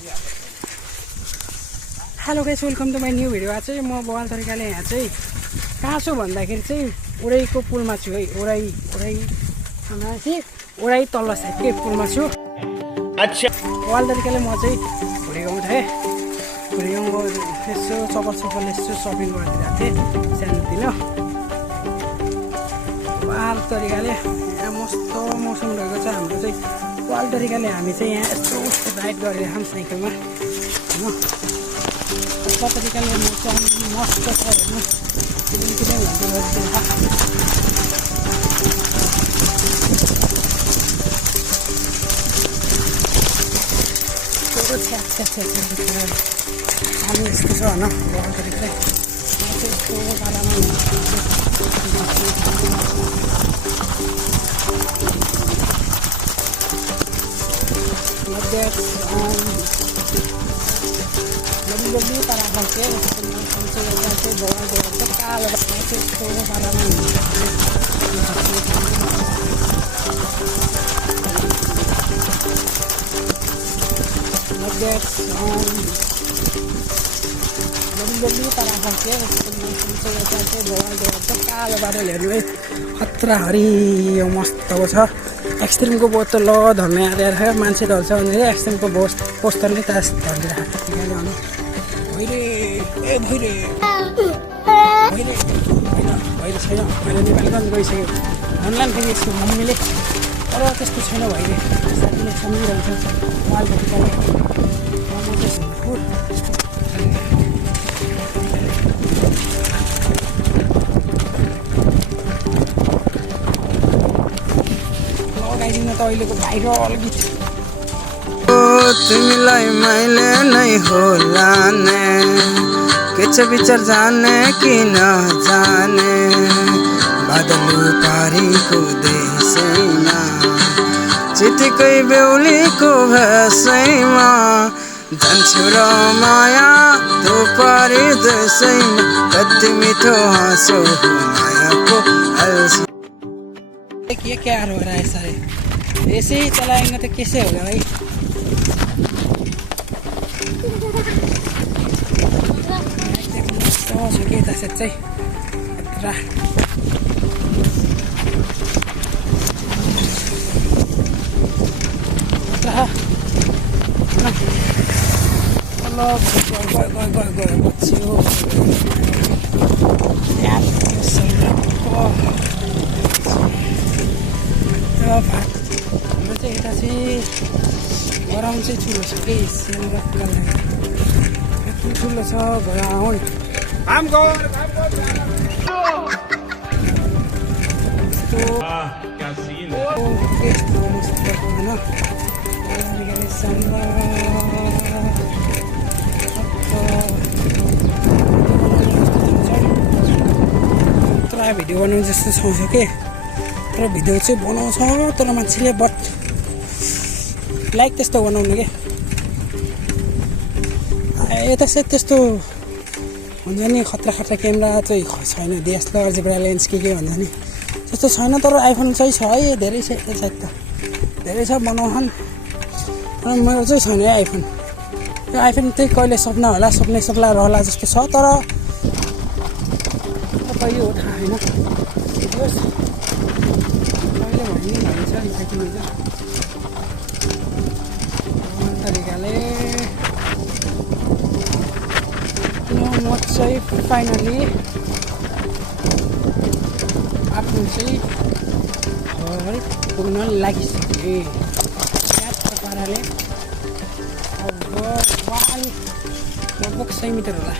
Hello guys, welcome to my new video. आज चाहिँ म बवाल तरिकाले यहाँ चाहिँ कहाँ छु भन्दाखेरि चाहिँ उराईको पुलमा छु है। उराई तल्लो साइडकै पुलमा छु। अच्छा, बवाल तरिकाले म चाहिँ भुँडी गाउँ थिएँ। भुँडी गाउँ यसो चप्पल यसो सपिङ गरिदिएको थिएँ सानोतिनो। बवाल तरिकाले यहाँ मस्त मौसम रहेको छ। हाम्रो चाहिँ बवाल तरिकाले हामी चाहिँ यहाँ यस्तो राइड गरिरहेको छौँ साइकलमा होइन। तरिकाले मौसम मस्त छ हेर्नु। किन हामी यस्तो छ होइन बवाल तरिकाले यस्तो पारामा जल्दी para porque खतरा हरियो मस्त छ। एक्सट्रिमको बोट त ल धर्ने आएर मान्छे ढल्छ भनेर एक्सट्रिमको पोस्टर नै तास धरिरहेको भइरे छैन। मैले नेपालीगञ्ज गइसक्यो अनलाइन फेरि यसको मम्मीले, तर त्यस्तो छैन। भइरे साथीले सम्झिरहेको छ उहाँले लगाइदिनु त अहिलेको भाइरल गीत। तिमीलाई मैले नै होला ने के छ विचार जाने कि नजाने बादल पारीको देशैमा चितिकै बेहुलीको भेषैमा जान्छु र माया तो पारी देशैमा कति मिठो हाँसो मायाको हल्सी। ये क्या हो रहा है सारे? ऐसे ही चलाएंगे तो कैसे होगा भाई? kita selesai. Terah. Terah. Allah, go. Ciu. Ya, selesai. Oh. Terus, nanti kita sih orang sih culu sekali, sehingga kalau culu sah berang. I'm going. क्या सीन है? भिडियो बनाउनु जस्तो सोच्यो के, तर भिडियो चाहिँ बनाउँछ तर मान्छेले बट लाइक त्यस्तो बनाउनु के यता चाहिँ त्यस्तो हुन्छ नि। खतरा क्यामेरा चाहिँ छैन, DSLR जेब्रा लेन्स के भन्छ नि त्यस्तो छैन। तर आइफोन चाहिँ छ है, धेरै छ यता साइड त धेरै छ बनाउछन्। तर मेरो चाहिँ छैन है आइफोन। यो आइफोन चाहिँ कहिले सपना होला, सक्ला रहला जस्तो छ। तर कहिले हो थाहा होइन। कहिले भनिन्छ नि तरिकाले म चाहिँ फाइनली आफ्नो चाहिँ घर पुग्न लागिसकेँ। यादको पाराले अब लगभग 100 मिटर होला।